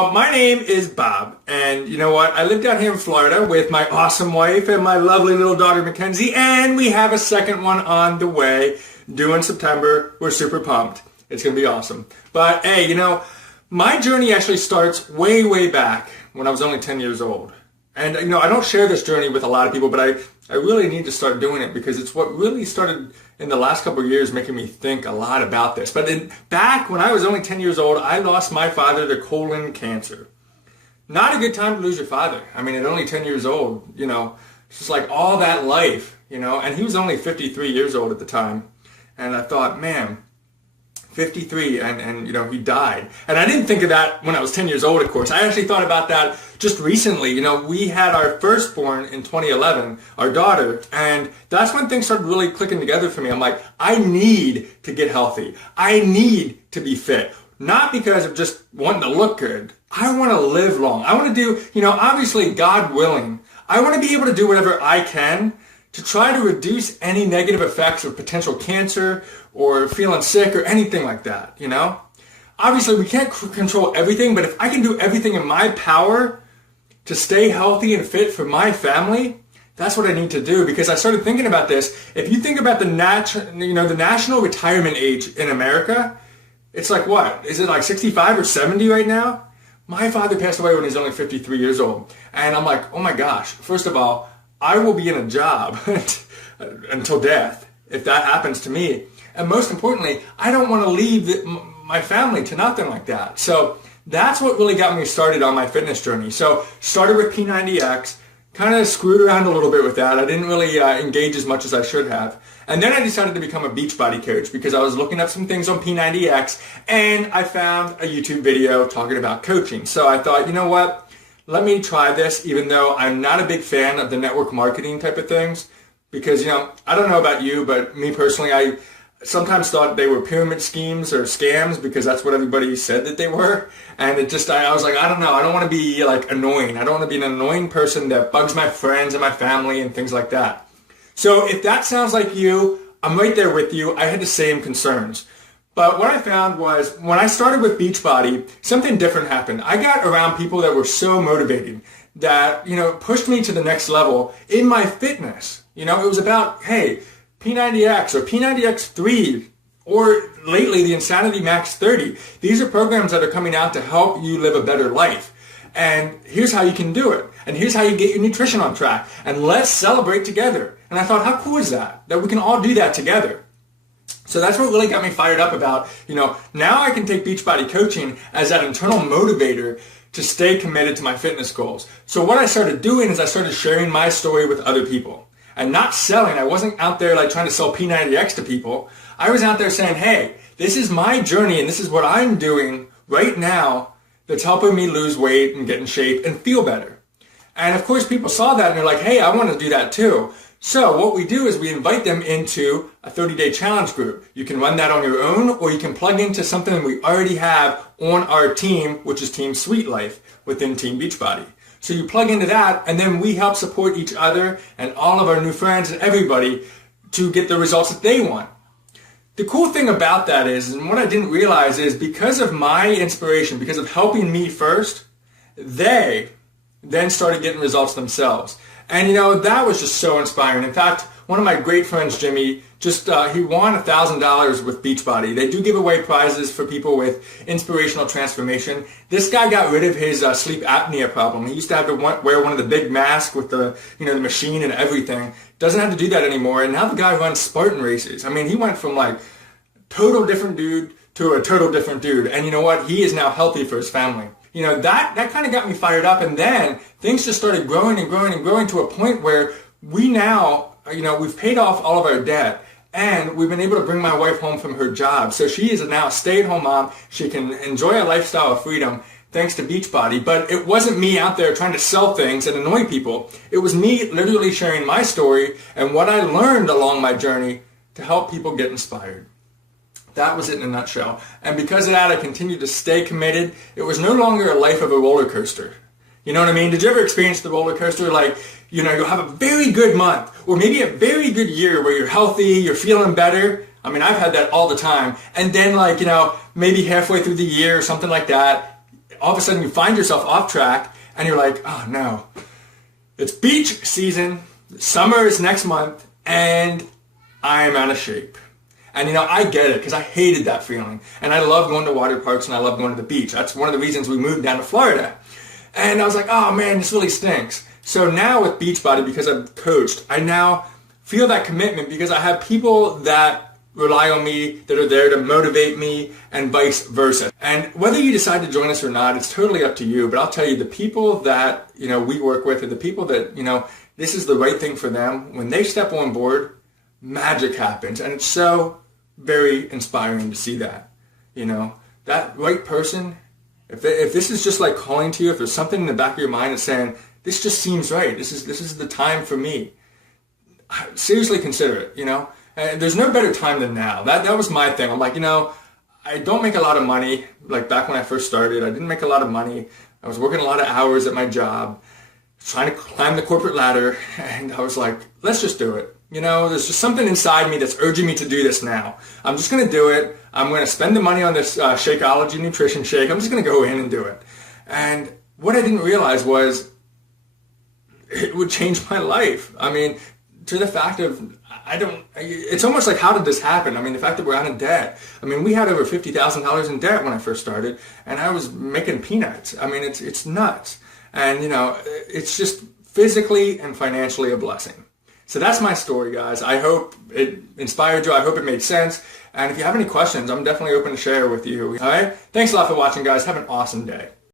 My name is Bob, and you know what? I live down here in Florida with my awesome wife and my lovely little daughter Mackenzie, and we have a second one on the way due in September. We're super pumped. It's going to be awesome. But hey, my journey actually starts way, way back when I was only 10 years old. And I don't share this journey with a lot of people, but I really need to start doing it because it's what really started in the last couple of years making me think a lot about this. But back when I was only 10 years old, I lost my father to colon cancer. Not a good time to lose your father. I mean, at only 10 years old, it's just like all that life, and he was only 53 years old at the time. And I thought, man, 53 and he died. And I didn't think of that when I was 10 years old, of course. I actually thought about that just recently. We had our firstborn in 2011, our daughter, and that's when things started really clicking together for me. I'm like, I need to get healthy. I need to be fit. Not because of just wanting to look good. I want to live long. I want to do, obviously God willing, I want to be able to do whatever I can to try to reduce any negative effects of potential cancer or feeling sick or anything like that, Obviously, we can't control everything, but if I can do everything in my power to stay healthy and fit for my family, that's what I need to do. Because I started thinking about this. If you think about the national retirement age in America, it's like what? Is it like 65 or 70 right now? My father passed away when he was only 53 years old. And I'm like, oh my gosh, first of all, I will be in a job until death if that happens to me. And most importantly, I don't want to leave my family to nothing like that. So that's what really got me started on my fitness journey. So started with P90X, kind of screwed around a little bit with that. I didn't really engage as much as I should have. And then I decided to become a Beachbody coach because I was looking up some things on P90X and I found a YouTube video talking about coaching. So I thought, you know what? Let me try this, even though I'm not a big fan of the network marketing type of things. Because, I don't know about you, but me personally, I sometimes thought they were pyramid schemes or scams because that's what everybody said that they were. And I was like, I don't know. I don't want to be like annoying. I don't want to be an annoying person that bugs my friends and my family and things like that. So if that sounds like you, I'm right there with you. I had the same concerns. But what I found was when I started with Beachbody, something different happened. I got around people that were so motivated that, pushed me to the next level in my fitness. It was about, hey, P90X or P90X3 or lately the Insanity Max 30. These are programs that are coming out to help you live a better life. And here's how you can do it. And here's how you get your nutrition on track. And let's celebrate together. And I thought, how cool is that we can all do that together? So that's what really got me fired up about, now I can take Beachbody coaching as that internal motivator to stay committed to my fitness goals. So what I started doing is I started sharing my story with other people and not selling. I wasn't out there like trying to sell P90X to people. I was out there saying, hey, this is my journey and this is what I'm doing right now that's helping me lose weight and get in shape and feel better. And of course people saw that and they're like, hey, I want to do that too. So what we do is we invite them into a 30-day challenge group. You can run that on your own, or you can plug into something that we already have on our team, which is Team Sweet Life within Team Beachbody. So you plug into that, and then we help support each other and all of our new friends and everybody to get the results that they want. The cool thing about that is, and what I didn't realize is because of my inspiration, because of helping me first, they then started getting results themselves. And that was just so inspiring. In fact, one of my great friends, Jimmy, he won $1,000 with Beachbody. They do give away prizes for people with inspirational transformation. This guy got rid of his sleep apnea problem. He used to have to wear one of the big masks with the machine and everything. Doesn't have to do that anymore. And now the guy runs Spartan races. I mean, he went from like total different dude to a total different dude. And you know what? He is now healthy for his family. That kind of got me fired up, and then things just started growing and growing and growing to a point where we now, we've paid off all of our debt, and we've been able to bring my wife home from her job. So she is now a stay-at-home mom. She can enjoy a lifestyle of freedom thanks to Beachbody, but it wasn't me out there trying to sell things and annoy people. It was me literally sharing my story and what I learned along my journey to help people get inspired. That was it in a nutshell. And because of that, I continued to stay committed. It was no longer a life of a roller coaster. You know what I mean? Did you ever experience the roller coaster? Like, you'll have a very good month or maybe a very good year where you're healthy, you're feeling better. I mean, I've had that all the time. And then maybe halfway through the year or something like that, all of a sudden you find yourself off track and you're like, oh no, it's beach season, summer is next month, and I am out of shape. And I get it because I hated that feeling. And I love going to water parks and I love going to the beach. That's one of the reasons we moved down to Florida. And I was like, oh man, this really stinks. So now with Beachbody, because I've coached, I now feel that commitment because I have people that rely on me, that are there to motivate me, and vice versa. And whether you decide to join us or not, it's totally up to you. But I'll tell you, the people that we work with, and the people that this is the right thing for them, when they step on board, magic happens. And it's so very inspiring to see that. That right person, if this is just like calling to you, if there's something in the back of your mind that's saying, this just seems right, this is the time for me, seriously consider it. And there's no better time than now. That was my thing. I'm like, I don't make a lot of money. Like back when I first started, I didn't make a lot of money. I was working a lot of hours at my job, trying to climb the corporate ladder, and I was like, let's just do it. There's just something inside me that's urging me to do this now. I'm just going to do it. I'm going to spend the money on this Shakeology nutrition shake. I'm just going to go in and do it. And what I didn't realize was it would change my life. I mean, to the fact of, it's almost like, how did this happen? I mean, the fact that we're out of debt. I mean, we had over $50,000 in debt when I first started, and I was making peanuts. I mean, it's nuts. And, it's just physically and financially a blessing. So that's my story, guys. I hope it inspired you. I hope it made sense. And if you have any questions, I'm definitely open to share with you. All right? Thanks a lot for watching, guys. Have an awesome day.